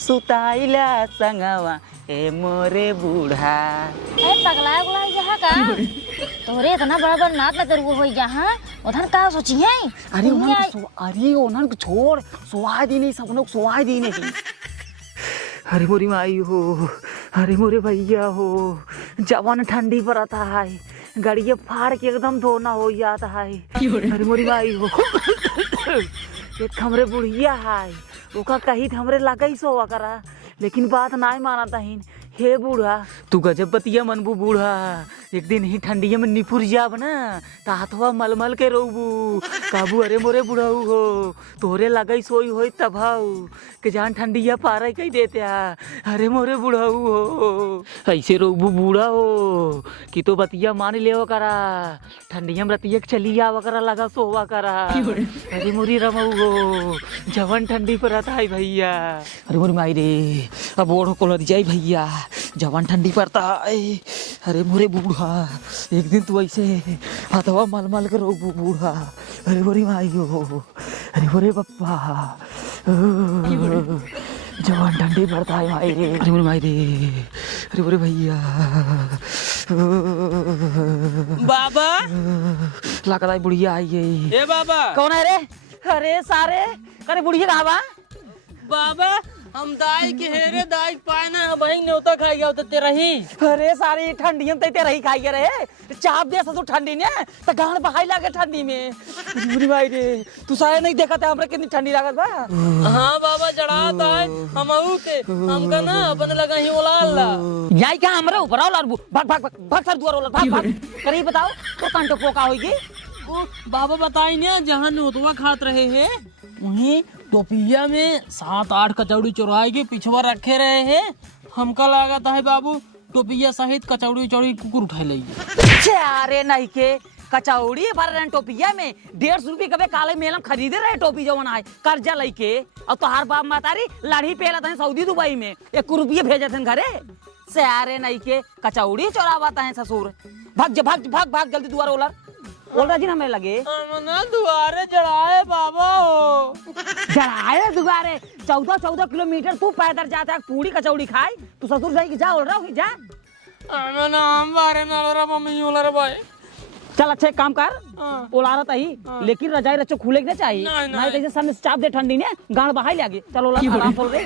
सुताइला संगवा ए मोरे बूढ़ा। ए पगला गुला जहाँ का तोरे इतना बड़ा बड़ा नाक ना तेरे को होई जहाँ उधर का सोची है। अरे ओनन को छोड़ सोवाई दी नहीं, सब लोग सोवाई दी नहीं। अरे मोरी माई हो, अरे मोरे भैया हो, जवान ठंडी पर आता है, गाड़िया फाड़ के एकदम धोना हो जाता है। अरे मोरी माई हो एक हमरे बुढ़िया है, ओका कही हमरे लगा ही सोवा करा, लेकिन बात ना मानता ही। हे बूढ़ा तू गजब बतिया मनबू बूढ़ा, एक दिन ही ठंडिया में निपुर जाब ना तो हाथवा मलमल के रोबू काबू। अरे मोरे बुढ़ाऊ हो तोरे लगई सोई होई तभाऊ के जान ठंडिया पारा कही देते आ। अरे मोरे बुढ़ाऊ हो ऐसे रोबू बूढ़ा हो कि तो बतिया मान ले करा, ठंडिया में रतिया चली आवा करा, लगा सोवा करा। अरे मोरी रमऊ हो जवन ठंडी पर आता है भैया। अरे मोरी माई रे अब ओढ़ो को लग जाए भैया, जवान ठंडी पड़ता है। अरे मोरे बूढ़ा एक दिन तू ऐसे हाथवा मल मल कर बूढ़ा। अरे मोरी माई हो, अरे मोरे पप्पा जवान ठंडी पड़ता है भाई रे। अरे मोरी माई रे, अरे मोरे भैया बाबा लगता है बुढ़िया आई है। ए बाबा कौन है रे? अरे सारे अरे बुढ़िया कहाँ बा? बाबा हम दाई के हेरे दाई पाए ना बहन न्योता खाई गया तो तेरा ही। अरे सारी ठंडी में तेरे ही खाई रहे चाप दे ससुर ठंडी ने तो गान बहाई लागे ठंडी में। बुरी भाई रे तू सारे नहीं देखा था हमरे कितनी ठंडी लागत बा। हाँ बाबा जड़ाता है हमहू के हमका ना अपन लगा ही ओला यही क्या हमरे ऊपर आओ लारबू भाग भाग भाग भाग सर दुआर ओला भाग भाग करी बताओ तो कांटो पोका होगी। बाबा बताई ना जहाँ न्योतवा खात रहे हैं वहीं टोपिया में 7-8 कचौड़ी चुराई के पिछवा रखे रहे हैं। हमका लागत है बाबू टोपिया सहित कचौड़ी चौड़ी कुकुर उठा लेगी। अरे नहीं के कचौड़ी भर रहे टोपिया में 150 रुपये कभी काले मेलम खरीदे रहे टोपी जो बनाए कर्जा लेके और तो हर बाप मातारी लाठी पेला था सऊदी दुबई में 1 रुपये भेजे थे घरे से। अरे नहीं के कचौड़ी चोरावाता है ससुर। भाग जा भाग भाग भाग जल्दी दुआर ओलर ओलरा जी ना मेरे लगे दुआरे जड़ाए बाबा हो जड़ाए दुआरे 14 किलोमीटर तू पैदल जाता है पूरी कचौड़ी खाए तू ससुर जाएगी जा ओलरा होगी जा। हम बारे ना मम्मी ओलर भाई चल अच्छा एक काम कर ओलारा तही लेकिन रजाई रच्चो खुले ना चाहिए नहीं तो सामने चाप दे ठंडी ने गांड बहाई लागे। चल ओला आराम बोल रे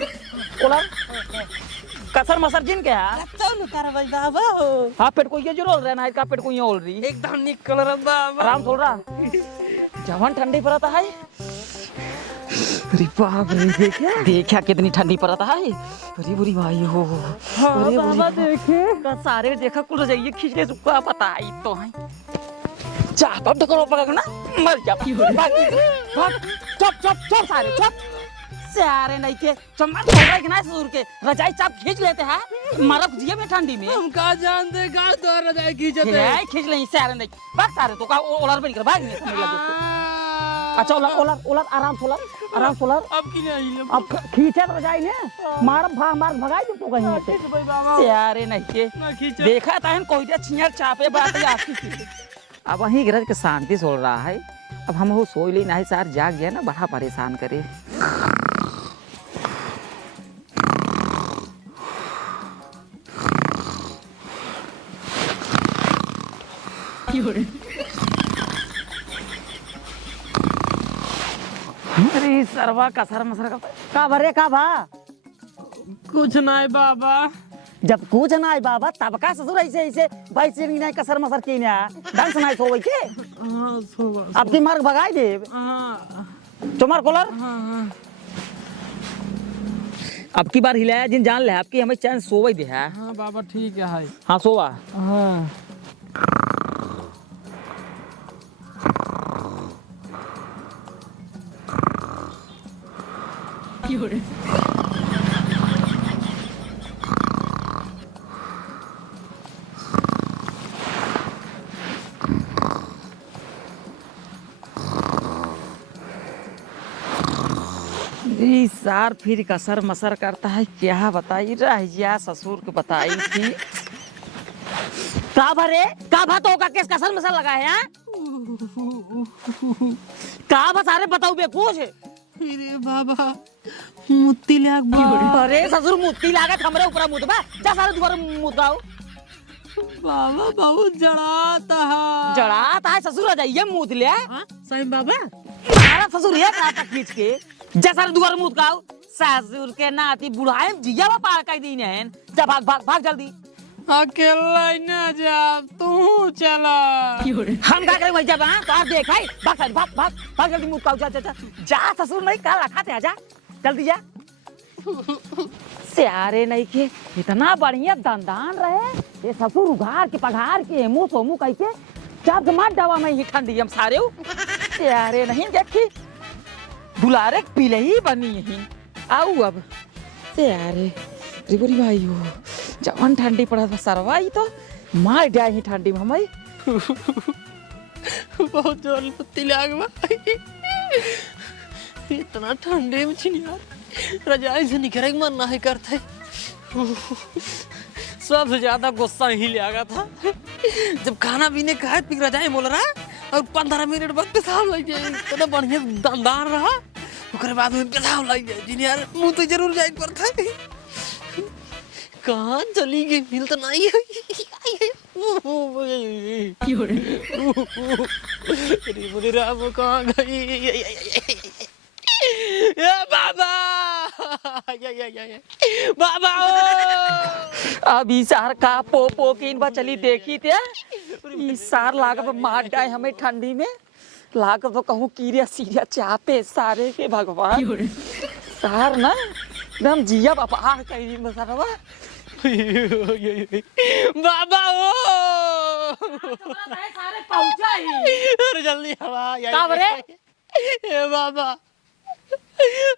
ओला कसर मसर जिन क्या भाई बाबा हाँ पेट को ये जरूर रहा ना इसका पेट को ये ओल रही एकदम निकल रहा बाबा आराम बोल रहा जवान ठंडी पड़ता है। अरे बाप रे देखा कितनी ठंडी पड़ता है। अरे बुरी भाई हो अरे बाबा देखे सारे देखा कुल जाइए खींचने सुखा पता है तो है चाहता ढकलो पकड़ना मर जा भाग चुप चुप चुप सारे चुप सारे नहीं के चम्मच बोल रहा है कि ना ससुर के रजाई चाप खींच लेते हैं मरक जिया में ठंडी में हम का जानते का तो रजाई खींचते खींच ले सारे नहीं भाग सारे तो का ओलर पे निकल भाग नहीं समझ लगे। अच्छा ओलर ओलर ओलर आराम सोलर अब की नहीं अब खींचे रजाई ने मार भाग मार भगाई दे तो कहीं से सारे नहीं के देखा था कोई दे छियार चापे बात आपकी। अब वहीं गरज के शांति सोल रहा है। अब हम वो सोई ले नहीं सार जाग गया ना बड़ा परेशान करे। अरे सरवा कसर मसर का भरे का भा कुछ नहीं बाबा जब कुछ ना है बाबा तब का ससुर ऐसे ऐसे भाई से नहीं कसर मसर की ना ढंग से नहीं सोवे के अब की मार्ग भगाई दे तुम्हार कोलर अब की बार हिलाया जिन जान ले आपकी हमें चैन सोवे दे है। हाँ बाबा ठीक है हाँ सोवा हाँ सार फिर कसर मसर करता है क्या बताई रहिया ससुर को बताई थी का भरे का भा तो का केस कसर मसर लगा है का भा सारे बताओ बे कुछ अरे बाबा मुत्ती लाग बा अरे ससुर मुत्ती लागत हमरे ऊपर मुत बा जा सारे दुबारा मुत गाओ बाबा बहुत जड़ाता है। जड़ाता है ससुर आ जाइए मुत ले हाँ सही बाबा सारा ससुर एक रात तक खींच के जा सारे दुबारा मुत गाओ ससुर के नाती बुढ़ाए जिया बा पार कर दी ने जा भाग भाग भाग जल्दी अकेला ना जा तू चला हम का करे वही जब हां तो देख भाई भाग भाग भाग भाग भाग जल्दी मुत गाओ जा जा जा जा ससुर नहीं का रखा थे आजा जल्दी जा स्यारे नहीं के इतना बढ़िया दंदान रहे ये ससुर उघार के पघार के मुंह तो मुंह कह के जब मत दवा में ही ठंडी हम सारे स्यारे नहीं देखी बुलारे पीले ही बनी ही आओ अब स्यारे रिबुरी भाई हो जवन ठंडी पड़ा था सरवाई तो मार जाए ही ठंडी में हमारी बहुत जोर मुत्ती लाग बा इतना ठंडे में छिन यार रजाई से निकले मन नहीं करते सबसे ज्यादा गुस्सा ही लगा था जब खाना पीने का है रजाई बोल रहा और 15 मिनट बाद पेशाब लग जाए इतना बढ़िया दमदार रहा उसके बाद में पेशाब लग जाए जिन यार मुंह तो जरूर जाए पड़ता है कहाँ चली गई मिल तो नहीं अरे राम कहाँ गई बाबा बाबा अभी सार का पो के इन बा चली देखी थे इस सार लागत मार जाए हमें ठंडी में लागत तो कहूँ कीरिया सीरिया चापे सारे के भगवान सार ना एकदम जिया बापा कहीं मसाला बाबा ओ सारे पहुंचा ही अरे जल्दी हवा कावरे ए बाबा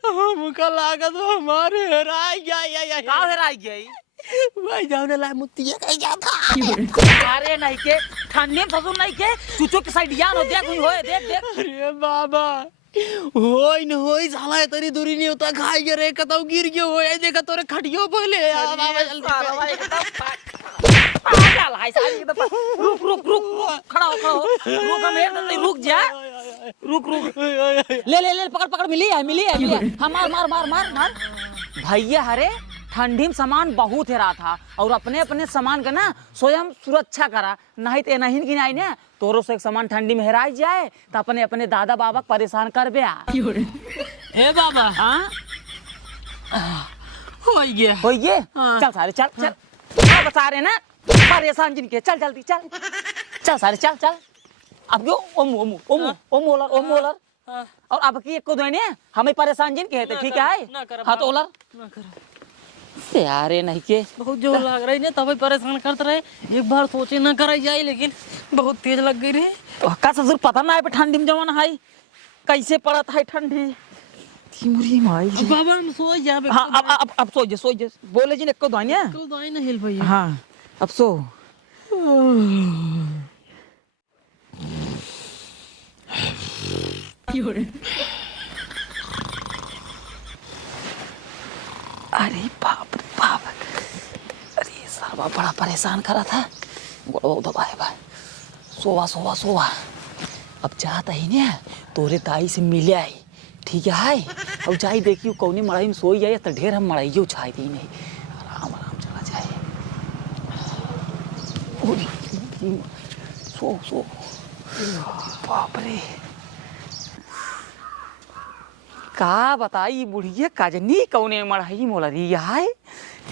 हमका लागत हमारे हराई गया का हेराई गई भाई जाने ला मुत्तिया कहीं जाता अरे नहीं के ठंडी में ससुर नहीं के चुचो के साइड यान हो देख हुई होए देख देख अरे बाबा होई न होई साला इतनी दूरी नहीं होता खाई के रे कतौ गिर गयो होए देखा तोरे खटियो पहले यार बाबा जल्दी पागल है सारी एकदम रुक रुक रुक खड़ा हो रुक हम रुक जा रुक रुक ले ले ले पकड़ पकड़ मिली है हम मार मार मार मार भैया हरे ठंडी में सामान बहुत हेरा था और अपने अपने सामान का ना स्वयं सुरक्षा करा नहीं तो नहीं कि नहीं ना तोरो से एक सामान ठंडी में हेराई जाए तो अपने अपने दादा बाबा परेशान कर बे ए बाबा हाँ हो गया हाँ। चल सारे चल चल हाँ। बता रहे ना परेशान जिनके चल जल्दी चल चल सारे चल चल अब क्यों ओम ओलर और अब की एक को दोने हमें परेशान जिनके है ठीक है हाँ तो ओलर यारे नहीं के बहुत जोर लग रही है तभी परेशान करते रहे एक बार सोचे ना कराई जाए लेकिन बहुत तेज लग गई रही तो का ससुर पता ना है ठंडी में जवान है कैसे पड़त है ठंडी तिमरी माई बाबा हम सो जाबे हां अब सो जे बोले जी ने को दवाई है को दवाई ना हिल भैया हां अब सो अरे बाप रे बाप अरे सारा बड़ा परेशान करा था गोड़वा दबाए बा सोवा अब जाता ही ने तोरे दाई से मिले आई ठीक है अब जाई देखियो कौनी मड़ाई में सोई जाए तो ढेर हम मड़ाइयो छाई दी नहीं आराम आराम चला जाए सो बाप रे का बताई बुढ़िया कजनी कौने मड़ाई मोला दी है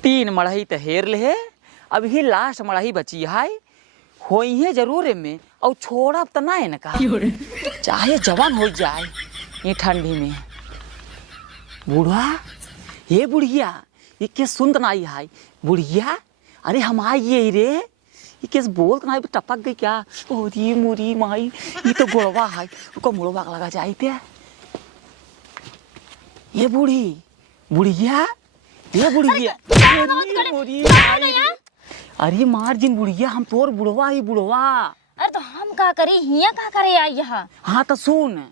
3 मड़ाई तो हेर ले अब ही लास्ट मड़ाई बची है होई है जरूर में और छोड़ा तो ना है ना का चाहे जवान हो जाए ये ठंडी में बूढ़ा ये बुढ़िया ये किस सुनत ना आई है बुढ़िया अरे हम आई ये रे ये किस बोलत ना टपक गई क्या ओरी मुरी माई ये तो गोड़वा है उसको मुड़वा लगा जाते ये बुढ़िया ये बुढ़िया अरे मार्जिन बुढ़िया हम तोर बुढ़वा ही बुढ़वा अरे तो हम का करी हिया का करे आई यहाँ हाँ तो सुन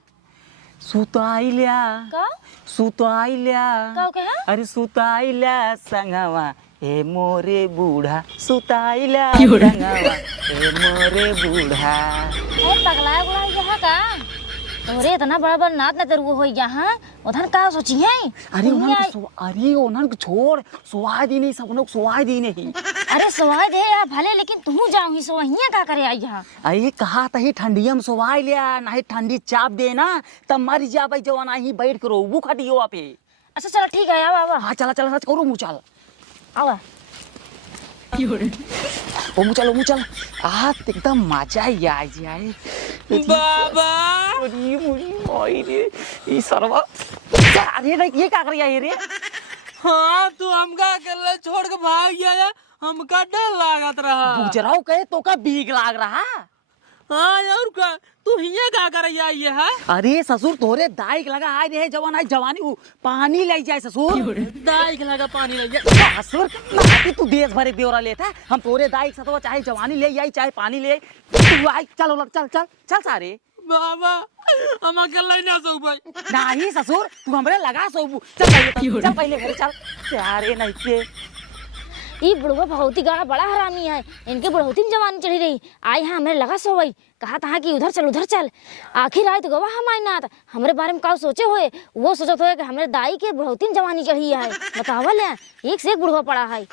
सुताई लिया का सुताई लिया का के है अरे सुताई लिया संगवा ए मोरे बूढ़ा सुताई लिया संगवा ए मोरे बूढ़ा ए पगला गुला यहाँ का तोरे इतना बड़ा बड़ा नात न तेरे हो यहाँ उधर का सोची है अरे उन्हन को छोड़ सुवाद ही नहीं, सब लोग सुवाद ही नहीं। अरे स्वाद है या भले लेकिन तू जाऊँ ही सोहिया का करे आई यहाँ। अरे कहा तही ठंडियम सुवाई लिया नहीं ठंडी चाप देना तब मर जा भाई जवाना ही बैठ करो वो खटियो पे। अच्छा चलो ठीक है आवा आवा। हाँ चला चला करो मुँह चल आवा ओ मुँह चल आ एकदम मजा ही आ जाए। बाबा ये सरवा अरे ये क्या कर ये रे। हाँ तू हमका अकेले छोड़ के भाग गया, हमका डर लागत रहा। गुजराओ कहे तो का बीग लाग रहा। हाँ यार का तू हिया का कर ये है। अरे ससुर तोरे दाइक लगा आए रे जवान आई जवानी पानी ले जाए ससुर। दाई के लगा पानी ले जाए ससुर नाती तू देश भरे ब्यौरा लेता हम तोरे दाइक सतवा चाहे जवानी ले आई चाहे पानी ले तू आई चलो लग चल चल चल सारे। बाबा हम अकेले ना सो भाई। नहीं ससुर तू हमरे लगा सोबू चल पहले घर चल यारे नहीं के। ये बुढ़वा भगवती गाड़ा बड़ा हरामी है, इनके बुढ़ौती में जवानी चढ़ी रही आई हाँ हमरे लगा सो वही कहा था कि उधर चल आखिर आए तो गवा हम आई ना हमरे बारे में का सोचे हुए वो सोचत हुए कि हमरे दाई के बुढ़ौती में जवानी चढ़ी है। बतावल है एक से एक बुढ़वा पड़ा है।